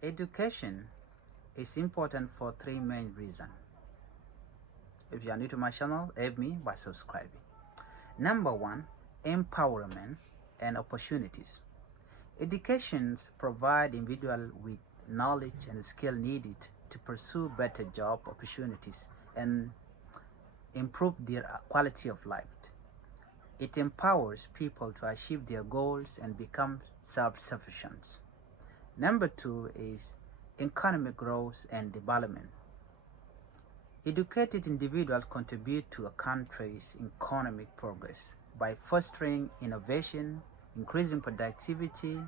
Education is important for three main reasons. If you are new to my channel, help me by subscribing. Number one, empowerment and opportunities. Educations provide individuals with knowledge and skill needed to pursue better job opportunities and improve their quality of life. It empowers people to achieve their goals and become self-sufficient. Number two is economic growth and development. Educated individuals contribute to a country's economic progress by fostering innovation, increasing productivity,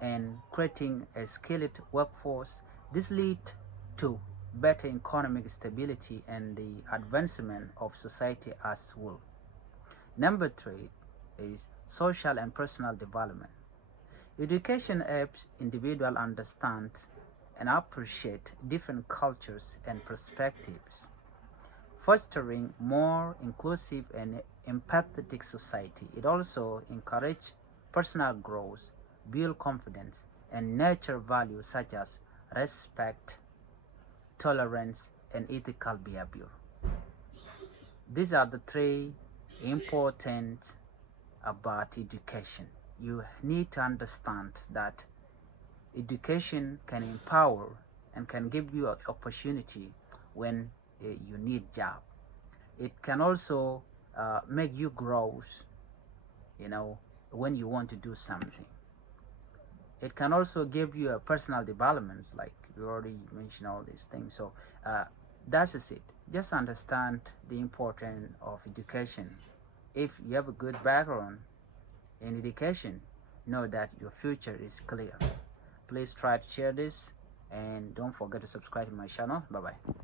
and creating a skilled workforce. This leads to better economic stability and the advancement of society as a whole. Number three is social and personal development. Education helps individuals understand and appreciate different cultures and perspectives, fostering more inclusive and empathetic society. It also encourages personal growth, build confidence, and nurture values such as respect, tolerance, and ethical behavior. These are the three important about education. You need to understand that education can empower and can give you an opportunity when you need job. It can also make you grow, when you want to do something. It can also give you a personal developments, like we already mentioned all these things. So that is it. Just understand the importance of education. If you have a good background in education, know that your future is clear. Please try to share this and don't forget to subscribe to my channel. Bye bye.